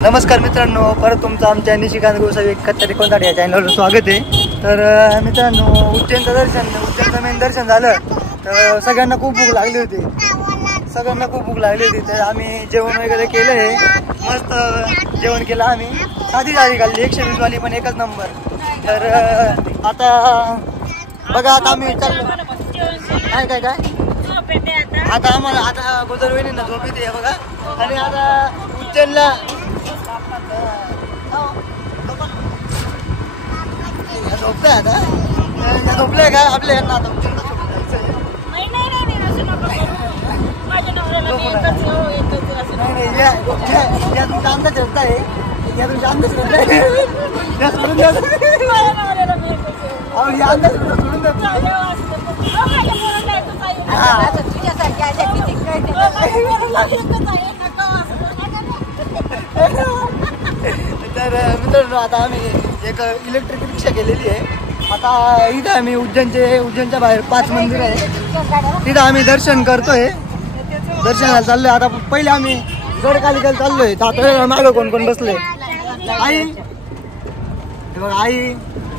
नमस्कार मित्रांनो, परत तुमचं आमच्या निशिकांत गोसावी 71 एकोणसाठ या चॅनलवर स्वागत आहे. तर मित्रांनो, उज्जैनचं मेन दर्शन झालं तर सगळ्यांना खूप भूक लागली होती. तर आम्ही जेवण वगैरे केलं आहे. मस्त जेवण केलं आम्ही. साधी गाडी खाल्ली 120 वाली, पण एकच नंबर. तर आता बघा, आता आम्ही चाललो काय आता आम्हाला आता गोदर वहिनींना झोप येते बघा. आणि आता उज्जैनला झोपतंय आता झोपलंय का आपल्या यांना आता उज्जैनला तुमचा अंदाज श्रद्धा आहे, या तुमच्या अंदाज श्रद्धा आहे, या सोडून द्या अंदाज सोडून द्या. तर मित्रांनो, आता आम्ही एक इलेक्ट्रिक रिक्षा केलेली आहे. आता इथं आम्ही उज्जैनच्या बाहेर 5 मंदिर आहे, तिथं आम्ही दर्शन करतोय. दर्शनाला चाललोय. आता पहिले आम्ही गडकालिकाला चाललोय. आता मागं कोण कोण बसले? आई, आई,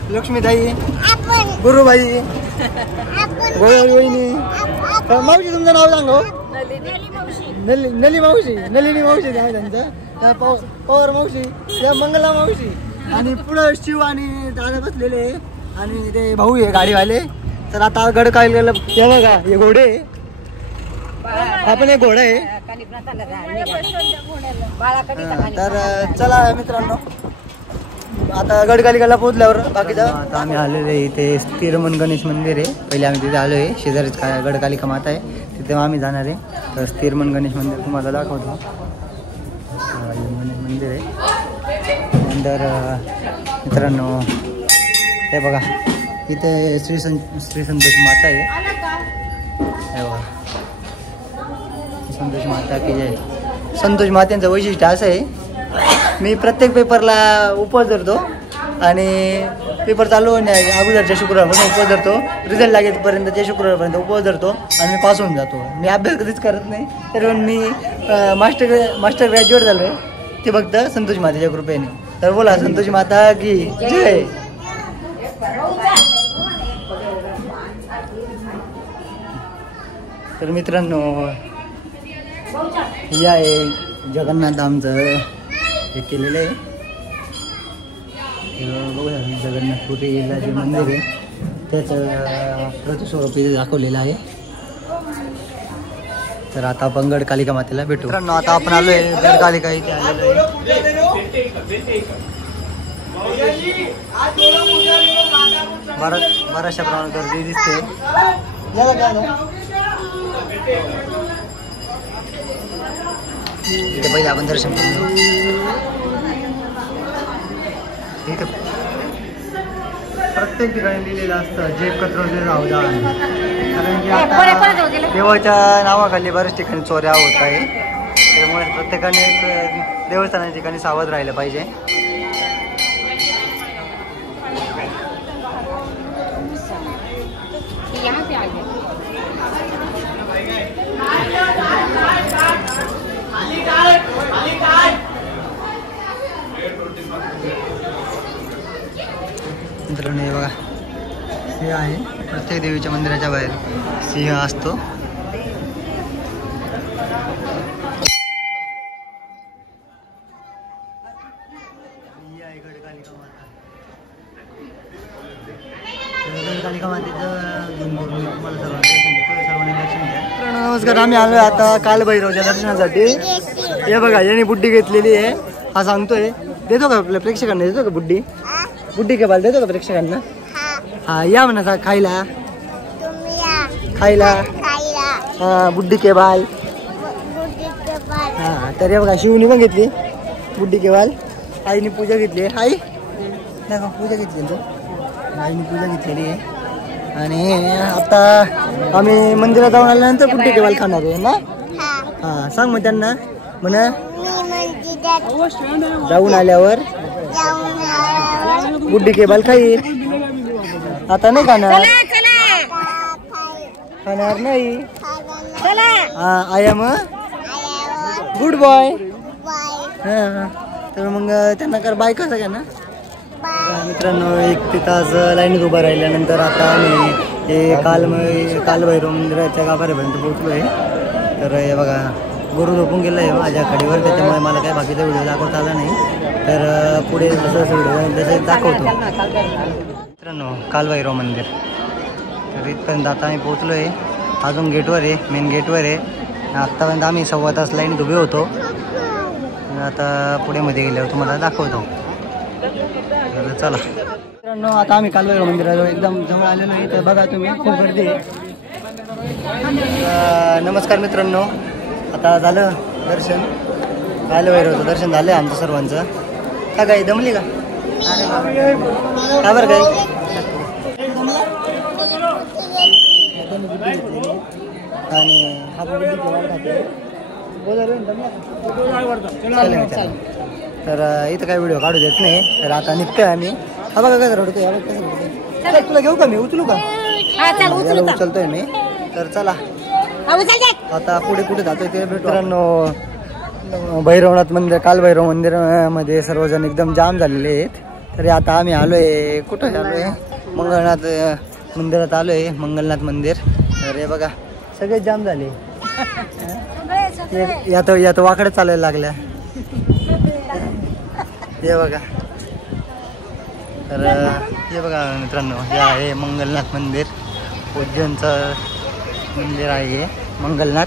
लक्ष्मीताई, गुरुबाई, गोळी वहिनी. मावशी, तुमचं नाव सांगो. नलिनी मावशी आहे त्यांचं. पवार मावशी, त्या मंगला मावशी. आणि पुढं शिव आणि दादा बसलेले आणि ते भाऊ आहे गाडीवाले. तर आता गडकालिकाला हे बघा, हे घोडे, आपण एक घोडा आहे. तर चला मित्रांनो, आता गडकालिकाला पोहोचल्यावर बाकीचा आता आम्ही आलेलो आहे. इथे स्थिरमन गणेश मंदिर आहे. पहिले आम्ही तिथे आलो आहे. शेजारीच गडकालिका माता आहे, तिथे आम्ही जाणार आहे. तर स्थिरमन गणेश मंदिर तुम्हाला दाखवतो. गणेश मंदिर आहे. नंतर मित्रांनो, हे बघा, इथे श्री संतोष माता आहे. हे बघा, संतोष माता की जय. संतोष मात्यांचं वैशिष्ट्य असं आहे, मी प्रत्येक पेपरला उपवास धरतो आणि पेपर चालू होण्या अगोदरच्या शुक्रवारपासून उपवास धरतो. रिझल्ट लागेपर्यंतच्या शुक्रवारपर्यंत उपवास धरतो आणि मी पास होऊन जातो. मी अभ्यास कधीच करत नाही. तर पण मी मास्टर ग्रॅज्युएट झालो आहे ते फक्त संतोष मातेच्या कृपेने. तर बोला, संतोष माता की जय. तर मित्रांनो, या आहे जगन्नाथ आमचं हे केलेलं आहे. बघू, जगन्नाथपुरीला जे मंदिर आहे त्याचं प्रतिस्वरूप इथे दाखवलेलं आहे. तर आता आपण गडकालिका मातेला भेटू. मित्रांनो, आता आपण आलो आहे गडकालिका इथे आलेलो आहे. बऱ्याचशा प्रमाणात गर्दी दिसते. इथे पहिले आपण दर्शन करू. इथे प्रत्येक ठिकाणी लिहिलेलं असतं जे कचरोचे सावधान. कारण की आता देवाच्या नावाखाली बऱ्याच ठिकाणी चोऱ्या होत आहे. त्यामुळे प्रत्येकाने देवस्थानाच्या ठिकाणी सावध राहिलं पाहिजे. मित्रांनो, हे बघा, सिंह आहे. प्रत्येक देवीच्या मंदिराच्या बाहेर सिंह असतो. गडकालिका मातेचं नमस्कार. आम्ही आलो आता कालभैरवच्या दर्शनासाठी. हे बघा, याने बुड्डी घेतलेली आहे. हा सांगतोय, देतो का आपल्या प्रेक्षकांना? देतो का बुड्डी के बाल देतो का प्रेक्षकांना? हा, या म्हणा खायला हा, बुड्डी के बाल. हा, तर हे बघा, शिवनी पण घेतली बुड्डी के बाल. आईने पूजा घेतली. आई नाही का पूजा घेतली तो, आईने पूजा घेतलेली आहे. आणि आता आम्ही मंदिरात जाऊन आल्यानंतर बुड्डी के बाल खाणार आहे ना. हा, सांग मग त्यांना म्हणा, जाऊन आल्यावर बुड्डी के बाल खाईल. आता नाही खाणार नाही. I am a good boy. तर मग त्यांना कर बाय कसं घ्या ना मित्रांनो. 1 तास लाईनीत उभं राहिल्यानंतर आता आम्ही हे कालभैरव मंदिराच्या गाभाऱ्यापर्यंत पोहोचलो आहे. तर हे बघा गुरु झोपून गेलं आहे माझ्या कडीवर, त्याच्यामुळे मला काय बाकीचा व्हिडिओ दाखवता आला नाही. तर पुढे जसं व्हिडिओ तसं दाखवतो. मित्रांनो कालभैरव मंदिर तर इथपर्यंत आता आम्ही पोहोचलो आहे. अजून गेटवर आहे, मेन गेटवर आहे. आत्तापर्यंत आम्ही 1.25 तास लाईनीत उभे होतो. आता पुढे मध्ये गेल्यावर तुम्हाला दाखवतो. तर चला मित्रांनो आता आम्ही कालभैरव मंदिराजवळ एकदम जवळ आलेलो आहे. तर बघा तुम्ही खूप गर्दी आहे. नमस्कार मित्रांनो, आता झालं दर्शन, कालभैरवचं दर्शन झालं आमचं सर्वांचं. का काय दमली का बरं काय आणि हा तर इथं काय व्हिडिओ काढू देत नाही. तर आता निघतोय आम्ही. हा बघा काय रडतोय, तुला घेऊ का मी, उचलू का, उचलतोय मी. तर चला आता पुढे कुठे जातोय ते भेटू. मित्रांनो भैरवनाथ मंदिर कालभैरव मंदिरामध्ये सर्वजण एकदम जाम झालेले आहेत. तरी आता आम्ही आलोय कुठं आलोय, मंगलनाथ मंदिरात आलोय, मंगलनाथ मंदिर. तर हे बघा सगळे जाम झाले. यात वाकडे चालायला लागल्या. हे बघा. तर हे बघा मित्रांनो हे आहे मंगलनाथ मंदिर, उज्जैनचं मंदिर आहे मंगलनाथ.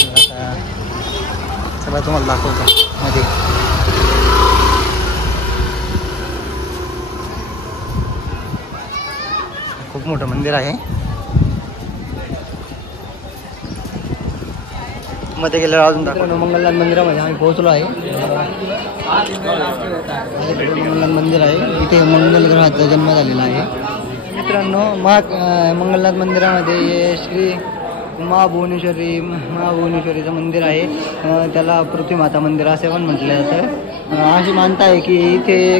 आता चला तुम्हाला दाखवतो मध्ये. खूप मोठं मंदिर आहे. मध्ये गेल्यावर अजून दाखवतो. मंगलनाथ मंदिरामध्ये आम्ही पोहोचलो आहे. मंगलनाथ मंदिर आहे, इथे मंगल ग्रहाचा जन्म झालेला आहे. मित्रांनो मंगलनाथ मंदिरामध्ये श्री महाभुवनेश्वरीचं मंदिर आहे. त्याला पृथ्वीमाता मंदिर असे पण म्हटलं जातं. अशी मानता आहे की इथे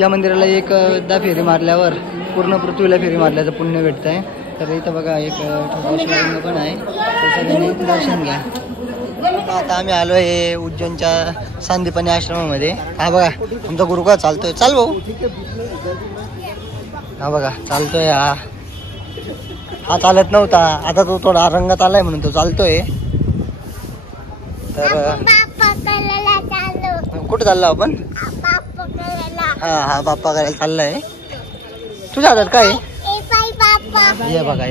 या मंदिराला एकदा फेरी मारल्यावर पूर्ण पृथ्वीला फेरी मारल्याचं पुण्य भेटतं आहे. तर इथं बघा एक छोटा शिवलिंग पण आहे, तर सगळ्यांनी दर्शन घ्या. आता आम्ही आलो आहे उज्जैनच्या सांदीपनी आश्रमामध्ये. हा बघा तुमचा गुरु का चालतोय, चाल भाऊ. हा बघा चालतोय. हा चालत नव्हता, आता तो थोडा रंगात आलाय म्हणून तो चालतोय. तर कुठे चाललो आपण? हा बाप्पा करायला चाललाय. तुझ्या हातात काय? हे बघा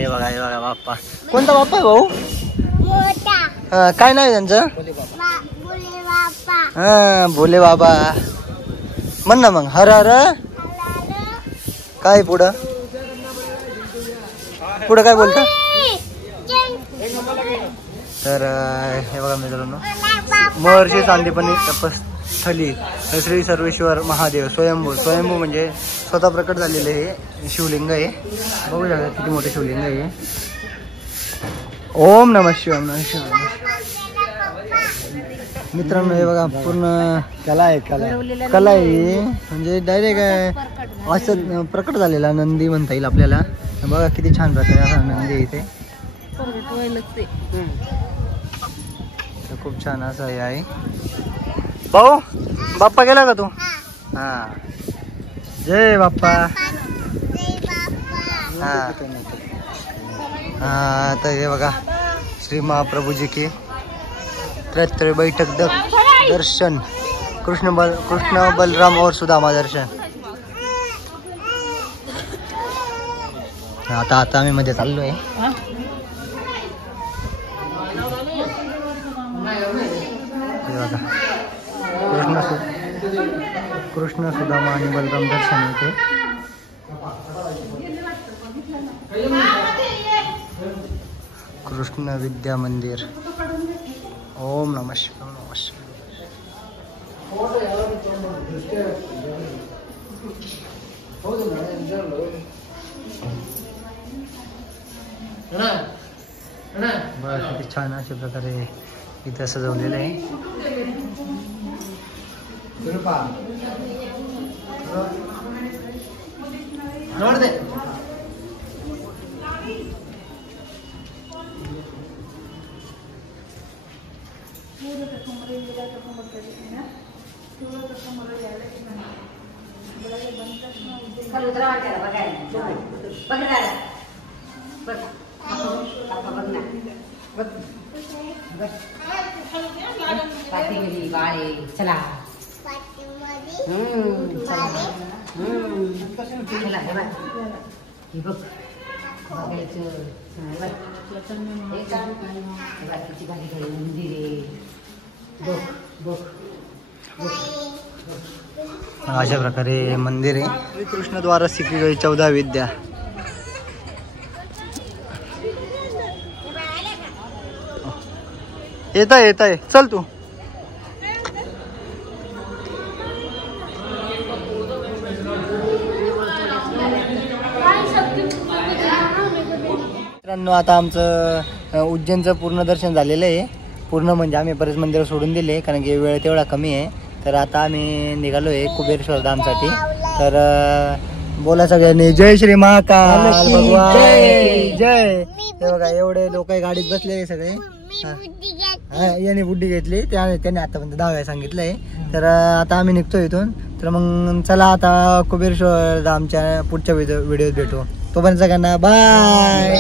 बाप्पा. कोणता बाप्पा आहे भाऊ? काय नाही त्यांचं? हा भोले बाबा म्हण ना मग. हर हर काय पुढं काय बोलता? तर हे बघा मित्रांनो महर्षी सांदीपनी तपस्थली श्री सर्वेश्वर महादेव स्वयंभू म्हणजे स्वतः प्रकट झालेले हे शिवलिंग आहे. बघू शकता किती मोठे शिवलिंग आहे. ओम नमः शिवाय. मित्रांनो हे बघा पूर्ण कला आहे म्हणजे डायरेक्ट असं प्रकट झालेला नंदी म्हणता येईल आपल्याला. बघा किती छान प्रकारे असा नंदी इथे. खूप छान असं हे आहे. भाऊ बाप्पा गेला का तू? हा जय बाप्पा. हा तर हे बघा श्री महाप्रभूजी की त्रैत्र बैठक दर्शन, कृष्ण बलराम और सुदामा दर्शन. आता आम्ही मध्ये चाललोय. बघा कृष्ण सुदामा आणि बलराम दर्शन होते. कृष्ण विद्या मंदिर. ओम नमः शिवाय. किती छान अशा प्रकारे इथं सजवलेलं आहे. चला अशा प्रकारे मंदिर आहे. कृष्णद्वारा शिकली गई 14 विद्या. येत आहे चल तू. मित्रांनो आता आमचं उज्जैनचं पूर्ण दर्शन झालेलं आहे. पूर्ण म्हणजे आम्ही बरेच मंदिरं सोडून दिले कारण की वेळ तेवढा कमी आहे. तर आता आम्ही निघालो आहे कुबेरेश्वर धामसाठी. तर बोला सगळ्यांनी जय श्री महाकाल भगवान जय. हे बघा एवढे लोक गाडीत बसले सगळे. याने बुड्डी घेतली त्याने आतापर्यंत 10 वेळा सांगितलंय. तर आता आम्ही निघतो इथून. तर मग चला आता कुबेरेश्वर धामच्या पुढच्या व्हिडिओत भेटू. तोपर्यंत सगळ्यांना बाय.